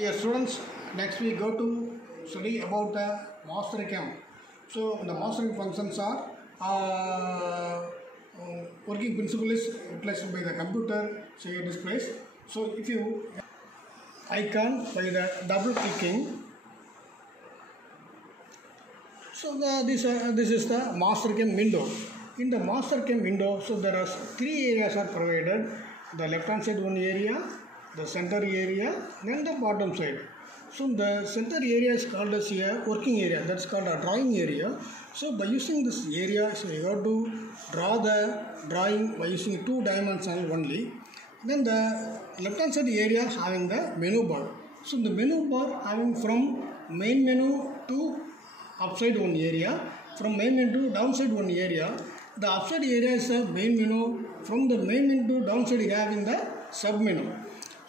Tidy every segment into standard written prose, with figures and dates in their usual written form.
Dear students, next we go to study about the master cam. So the mastering functions are working principle is utilized by the computer, say it displays. So if you icon by the double clicking, so this is the master cam window. In the master cam window, so there are three areas are provided: the left hand side one area, the center area, then the bottom side. So the center area is called as a working area, that's called a drawing area. So by using this area, so you have to draw the drawing by using two dimensional only. Then the left hand side area having the menu bar. So the menu bar having from main menu to upside one area, from main menu to downside one area. The upside area is the main menu, from the main menu to downside you have in the sub menu.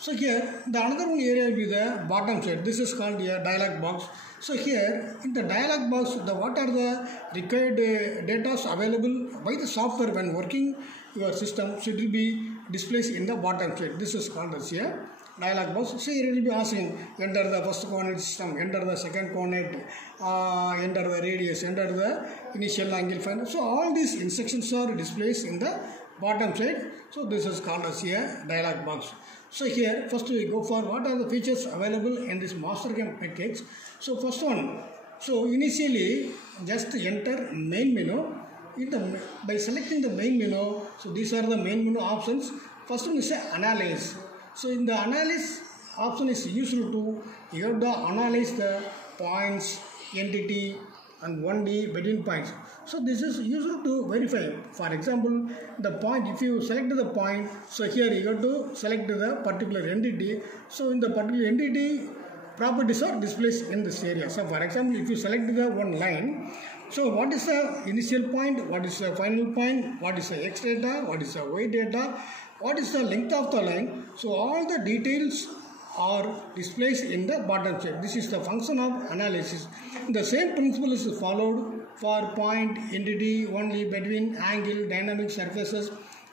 So here the another one area will be the bottom side. This is called a dialog box. So here in the dialog box, what are the required data available by the software when working your system, so it will be displayed in the bottom side. This is called as a dialog box. So here it will be asking enter the first coordinate system, enter the second coordinate, enter the radius, enter the initial angle find. So all these instructions are displayed in the bottom side. So this is called as a dialog box. So here first we go for what are the features available in this master cam package. So first one, so initially just enter main menu. By selecting the main menu, so these are the main menu options. First one is analyze. So in the analyze option is useful to you have to analyze the points, entity and 1D between points. So this is useful to verify. For example, the point, if you select the point, so here you have to select the particular entity. So in the particular entity, properties are displayed in this area. So for example, if you select the one line, so what is the initial point, what is the final point, what is the x data, what is the y data, what is the length of the line. So all the details are displayed in the bottom side. This is the function of analysis. The same principle is followed for point, entity, only between, angle, dynamic surfaces,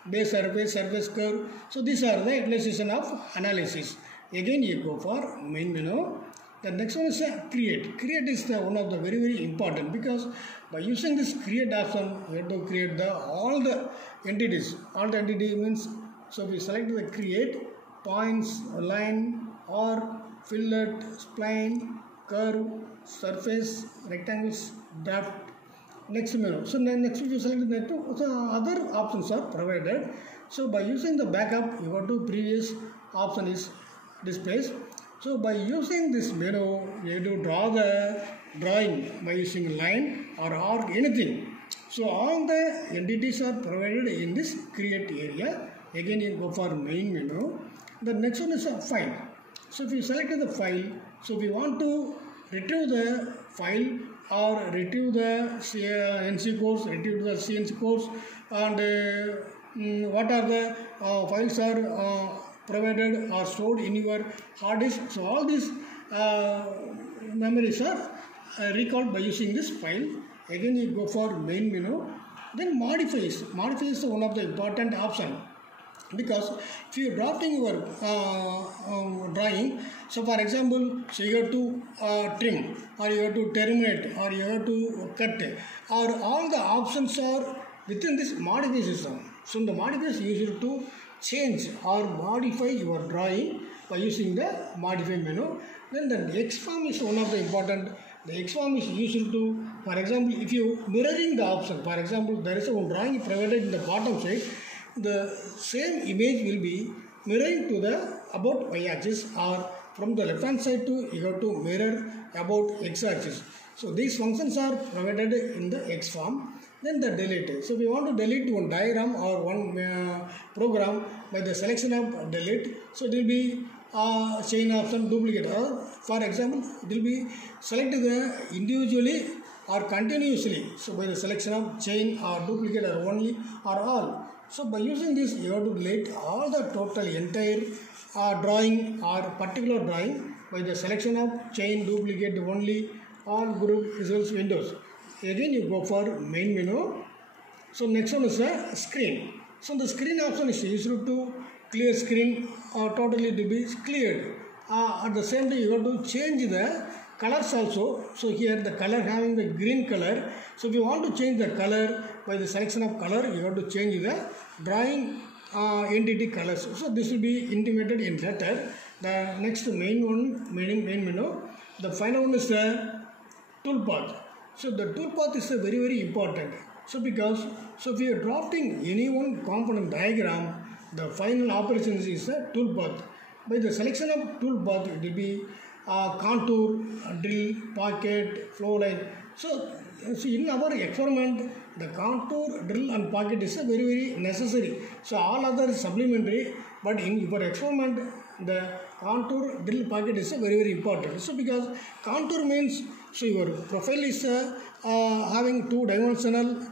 base surface, surface curve. So these are the utilization of analysis. Again you go for main menu. The next one is create. Create is the one of the very important, because by using this create option, you have to create all the entities. All the entity means, so we select the create, points, line, or fillet, spline, curve, surface, rectangles, draft. Next menu. So next if you select the network, so other options are provided. So by using the backup, you go to previous option is displayed. So by using this menu, you have to draw the drawing by using line or arc, anything. So all the entities are provided in this create area. Again you go for main menu. The next one is a file. So if you select the file, so we want to retrieve the file or retrieve the NC codes, retrieve the CNC codes, and what are the files are provided or stored in your hard disk. So all these memories are recalled by using this file. Again you go for main menu. Then modifies. Modifies is one of the important option, because if you are drafting your drawing, so for example, so you have to trim, or you have to terminate, or you have to cut, or all the options are within this modify system. So the modify is used to change or modify your drawing by using the modify menu. Then the XForm is one of the important. The XForm is used to, for example, if you mirroring the option, for example, there is a drawing provided in the bottom side, the same image will be mirroring to the about y-axis, or from the left hand side to you have to mirror about x-axis. So these functions are provided in the XForm. Then the delete. So we want to delete one diagram or one program by the selection of delete. So it will be chain option duplicate, or for example it will be selected individually or continuously. So by the selection of chain or duplicate or only or all. So by using this, you have to delete all the total entire drawing or particular drawing by the selection of chain, duplicate, only, all, group, results, windows. Again you go for main menu. So next one is a screen. So the screen option is used to clear screen or totally to be cleared. At the same time, you have to change the colors also. So here the color having the green color. So if you want to change the color by the selection of color, you have to change the drawing entity colors. So this will be intimated in letter. The next main menu. The final one is the toolpath. So the toolpath is very important. So if you are drafting any one component diagram, the final operation is the toolpath. By the selection of toolpath, it will be contour, drill, pocket, flow line. So in our experiment, the contour, drill and pocket is very necessary. So all other is supplementary, but in your experiment, the contour, drill, pocket is very important. So because contour means, so your profile is having two-dimensional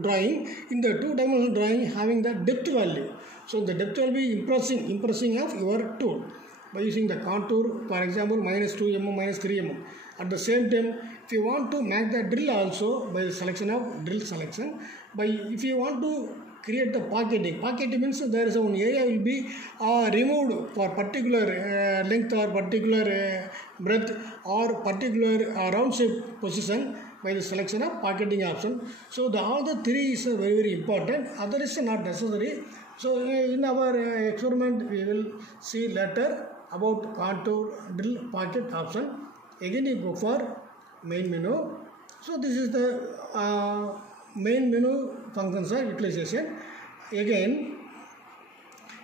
drawing. In the two-dimensional drawing, having the depth value. So the depth will be impressing of your tool by using the contour, for example, minus 2 mm, minus 3 mm. At the same time, if you want to make the drill also by the selection of drill selection, if you want to create the pocketing means there is one area will be removed for particular length or particular breadth or particular round shape position by the selection of pocketing option. So all the three is very important. Other is not necessary. So in our experiment we will see later about contour, drill, pocket option. Again you go for main menu. So this is the main menu functions are utilization. Again,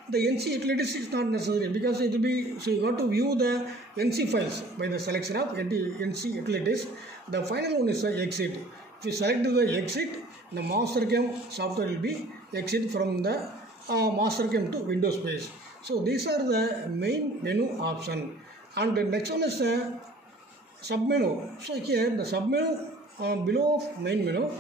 the NC utilities is not necessary because it will be, so you got to view the NC files by the selection of NC utilities. The final one is the exit. If you select the exit, the Mastercam software will be exit from the Mastercam to Windows page. So these are the main menu option. And the next one is the submenu. So here the submenu below of main menu.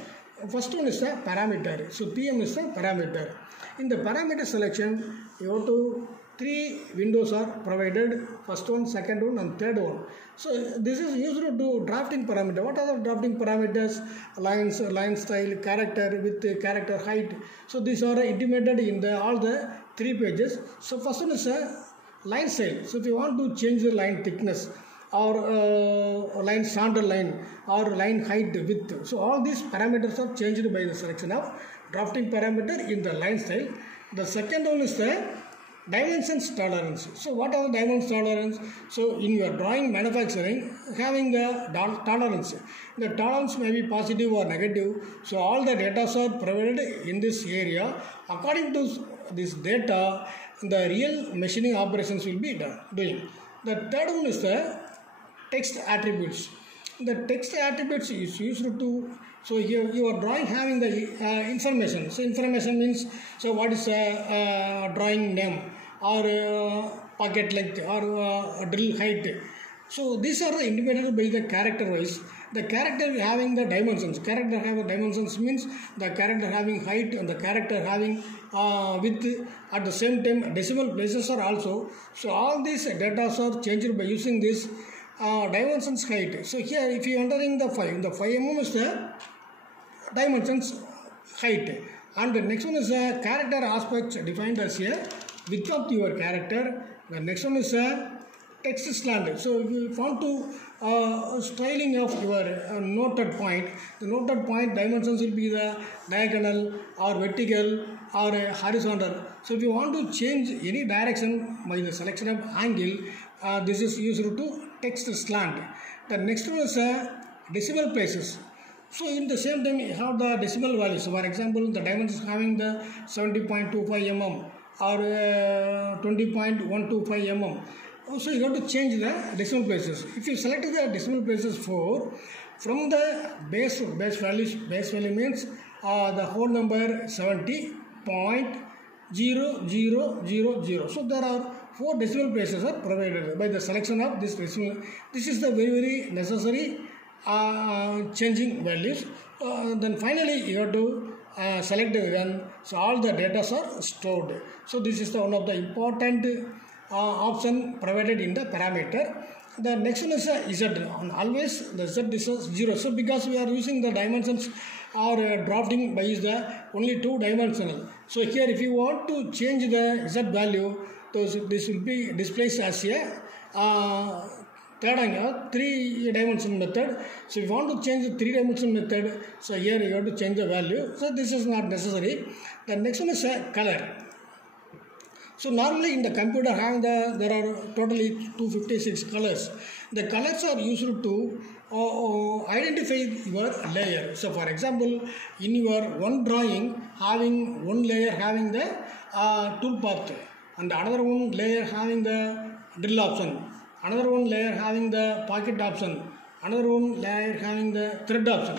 First one is the parameter. So PM is the parameter. In the parameter selection, you have to 3 windows are provided. First one, second one, and third one. So this is used to drafting parameter. What are the drafting parameters? Lines, line style, character with character height. So these are intimated in all the 3 pages. So first one is a line style. So if you want to change the line thickness, or line standard line, or line height width. So all these parameters are changed by the selection of drafting parameter in the line style. The second one is the dimensions tolerance. So what are the dimensions tolerance? So in your drawing manufacturing, having a tolerance. The tolerance may be positive or negative. So all the data are provided in this area. According to this data, the real machining operations will be doing. The third one is the text attributes. The text attributes is used to, so here you are drawing having the information. So information means, so what is drawing name, or pocket length, or drill height. So these are intimated by the character wise. The character having the dimensions. Character having dimensions means the character having height and the character having width. At the same time, decimal places are also. So all these data are changed by using this dimensions height. So here if you are entering the 5 mm is the dimensions height. And the next one is the character aspects defined as a width of your character. The next one is a text slant. So if you want to styling of your noted point, the noted point dimensions will be the diagonal or vertical or horizontal. So if you want to change any direction by the selection of angle, this is used to text slant. The next one is decimal places. So in the same time you have the decimal values. So for example, the dimensions having the 70.25 mm or 20.125 mm. Also you have to change the decimal places. If you select the decimal places 4, from the base value means the whole number 70.0000. So there are 4 decimal places are provided by the selection of this decimal. This is the very necessary changing values. Then finally you have to select the run. So all the data are stored. So this is the one of the important option provided in the parameter. The next one is Z. Always the Z is 0. So because we are using the dimensions or drafting by the only 2 dimensional. So here if you want to change the Z value, So this will be displayed as a third angle, 3-dimensional method. So if you want to change the 3-dimensional method, so here you have to change the value. So this is not necessary. The next one is a color. So normally in the computer there are totally 256 colors. The colors are used to identify your layer. So for example, in your one drawing, having one layer having the toolpath, and another one layer having the drill option, another one layer having the pocket option, another one layer having the thread option.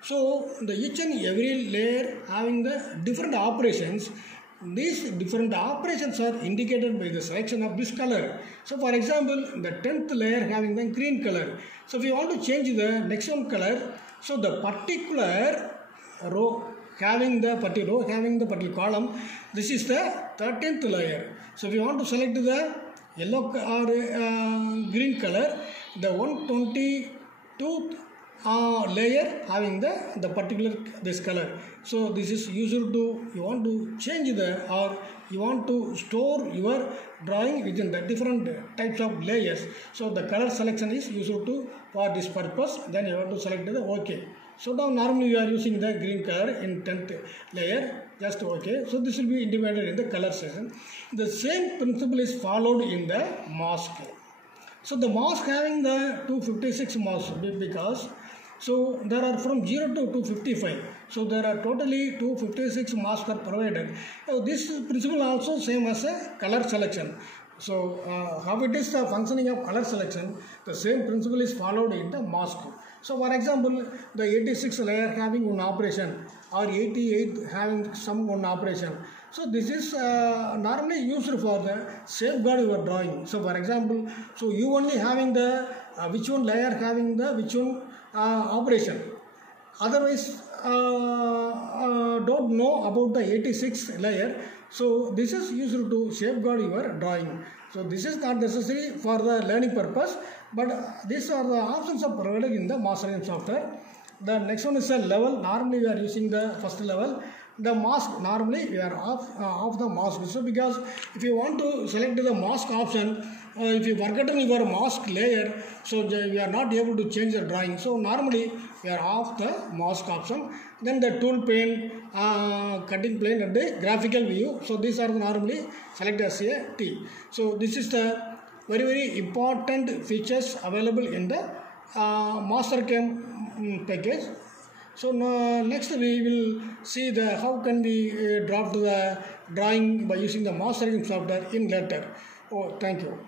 So the each and every layer having the different operations. These different operations are indicated by the selection of this color. So for example, the 10th layer having the green color. So if you want to change the next one color, so the particular row having the particular column, this is the 13th layer. So if you want to select the yellow or green color, the 122th layer having the particular this color. So this is used to, you want to change the, or you want to store your drawing within the different types of layers. So the color selection is used to for this purpose. Then you have to select the OK. So now normally you are using the green color in 10th layer, just OK. So this will be implemented in the color section. The same principle is followed in the mask. So the mask having the 256 masks, because so there are from 0 to 255. So there are totally 256 masks are provided. So this principle also same as a color selection. So how it is the functioning of color selection, the same principle is followed in the mask. So for example, the 86 layer having one operation, or 88 having some one operation. So this is normally used for the safeguard your drawing. So for example, so you only having the which one layer having the which one operation. Otherwise, don't know about the 86 layer. So this is used to safeguard your drawing. So this is not necessary for the learning purpose, but these are the options are provided in the MasterCam software. The next one is a level. Normally we are using the first level. The mask, normally we are off the mask. So because if you want to select the mask option, if you forgotten your mask layer, so we are not able to change the drawing. So normally we are off the mask option. Then the tool pane, cutting plane, and the graphical view. So these are normally selected as a T. So this is the very important features available in the MasterCam package. So now next we will see the how can we draft the drawing by using the MasterCam software in later. Oh, thank you.